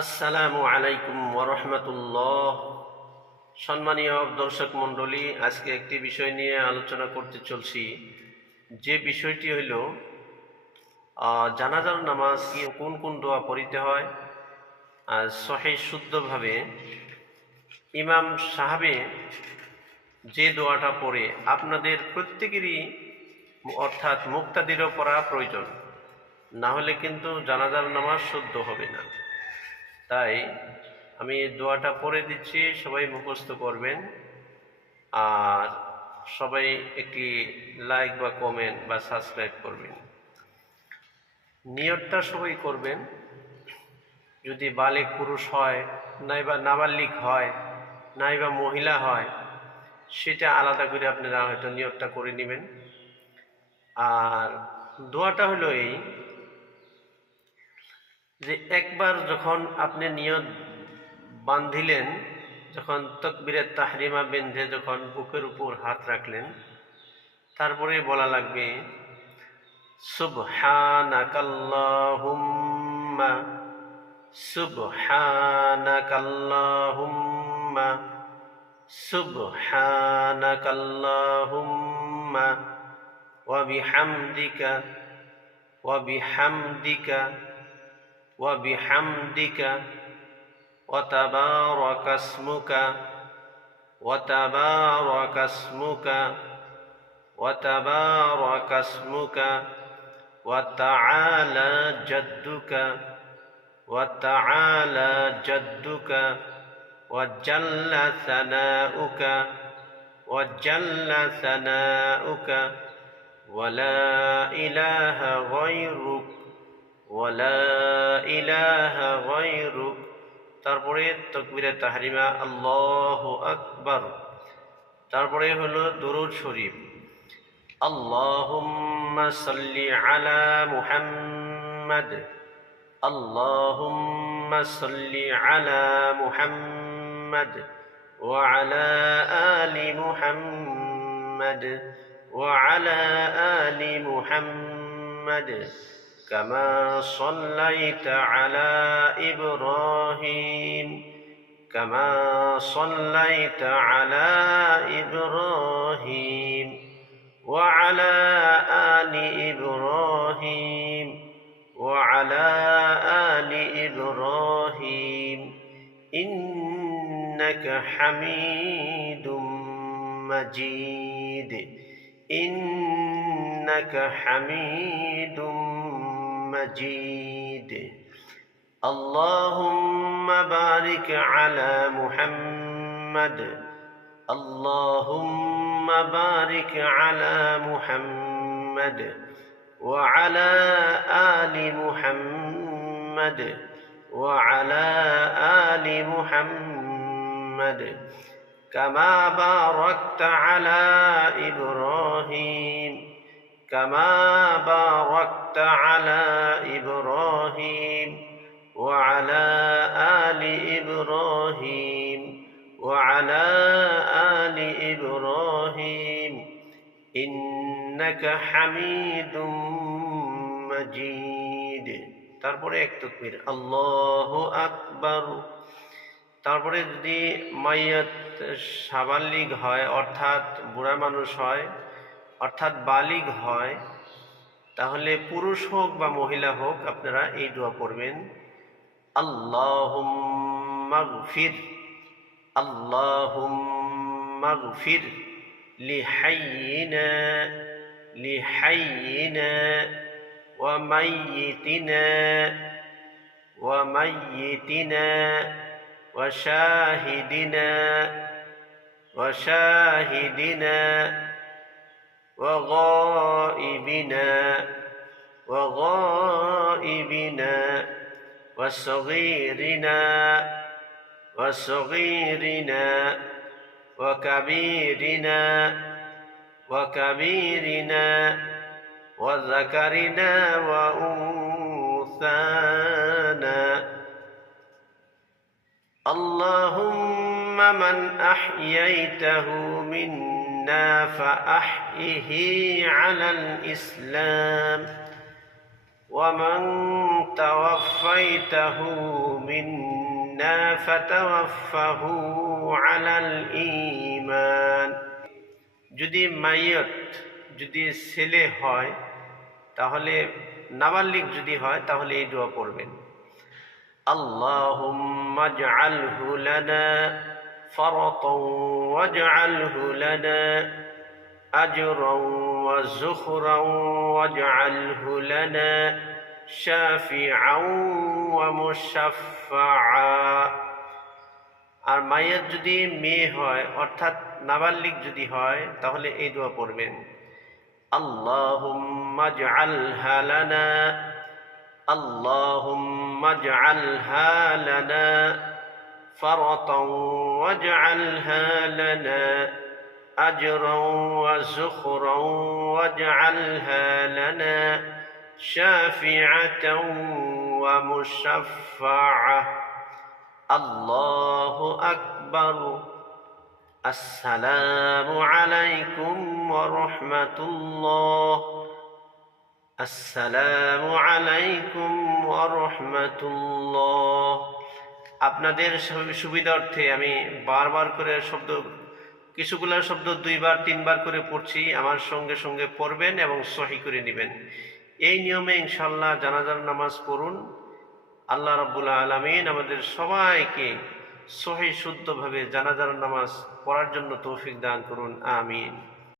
আসসালামু আলাইকুম ওরহমতুল্লাহ সম্মানীয় দর্শক মণ্ডলী, আজকে একটি বিষয় নিয়ে আলোচনা করতে চলছি। যে বিষয়টি হইল জানাজার নামাজ কি, কোন কোন দোয়া পড়িতে হয়? আর সহে শুদ্ধভাবে ইমাম সাহাবে যে দোয়াটা পড়ে, আপনাদের প্রত্যেকেরই অর্থাৎ মুক্তাদিরও পড়া প্রয়োজন। না হলে কিন্তু জানাজার নামাজ শুদ্ধ হবে না। তাই আমি দোয়াটা পড়ে দিচ্ছি, সবাই মুখস্থ করবেন। আর সবাই একটি লাইক বা কমেন্ট বা সাবস্ক্রাইব করবেন। নিয়তটা সবাই করবেন। যদি বালিক পুরুষ হয়, নাইবা নাবালিক হয়, নাইবা মহিলা হয়, সেটা আলাদা করে আপনারা হয়তো নিয়তটা করে নেবেন। আর দোয়াটা হলো এই যে একবার যখন আপনি নিয়ত বান্ধিলেন যখন তকবীরের তাহরিমা বেঁধে যখন বুকের উপর হাত রাখলেন, তারপরে বলা লাগবে, সুবহানাকাল্লাহুম্মা সুবহানাকাল্লাহুম্মা সুবহানাকাল্লাহুম্মা, ওয়া বিহামদিকা ওয়া বিহামদিকা وبحمدك وتبارك اسمك وتبارك اسمك وتبارك اسمك وتعالى جدك وتعالى جدك وجل ثناؤك وجل ثناؤك ولا إله غيرك ওয়ালা ইলাহা গায়রুক তারপরে তকবিরে তাহরিমা আল্লাহু আকবার তারপরে হলো দুরুদ শরীফ আল্লাহুম্মা সাল্লি আলা মুহাম্মাদ আল্লাহুম্মা সাল্লি আলা মুহাম্মাদ وعلى آل محمد وعلى آل محمد كما صليت على إبراهيم كما صليت على إبراهيم وعلى آل إبراهيم وعلى آل إبراهيم إنك حميد مجيد إنك حميد مجيد اللهم بارك على محمد. اللهم بارك على محمد وعلى آل محمد وعلى آل محمد. كما باركت على إبراهيم كما باركت على إبراهيم وعلى آل إبراهيم وعلى آل إبراهيم إنك حميد مجيد তারপরে এক তকবীর আল্লাহু আকবার তারপরে যদি মাইয়াত সাবালিগ হয় অর্থাৎ বুড়া মানুষ হয় অর্থাৎ বালিগ হয়, তাহলে পুরুষ হোক বা মহিলা হোক, আপনারা এই দোয়া পড়বেন। ওয়া মাইয়িতিনা ওয়া মাইয়িতিনা وغائبنا وغائبنا وصغيرنا وصغيرنا وكبيرنا وكبيرنا وذكرنا وأنثانا. اللهم من أحييته منا فأحيه على الإسلام ومن توفيته منا منا فتوفه على الإيمان যদি মাইয়ত যদি ছেলে হয় তাহলে নাবালিক যদি হয় তাহলে এই দোয়া পড়বেন اللهم اجعله لنا فرطا واجعله لنا أجرا وزخرا واجعله لنا شافعا ومشفعا আর মায়ের যদি মেয়ে হয় অর্থাৎ নাবালিক যদি হয় তাহলে এই দোয়া পড়বেন আল্লাহুম্মা জাআলহা লানা اللهم اجعلها لنا فرطا واجعلها لنا أجرا وزخرا واجعلها لنا شافعة ومشفعة. الله أكبر. السلام عليكم ورحمة الله. السلام عليكم ورحمة الله. আপনাদের সুবিধার্থে আমি বারবার করে শব্দ, কিছুগুলো শব্দ দুইবার, তিনবার করে পড়ছি, আমার সঙ্গে সঙ্গে পড়বেন এবং সহি করে নেবেন। এই নিয়মে ইনশাল্লাহ জানাজার নামাজ পড়ুন। আল্লাহ রব্বুল আলমিন আমাদের সবাইকে সহি, শুদ্ধভাবে জানাজার নামাজ পড়ার জন্য তৌফিক দান করুন। আমিন।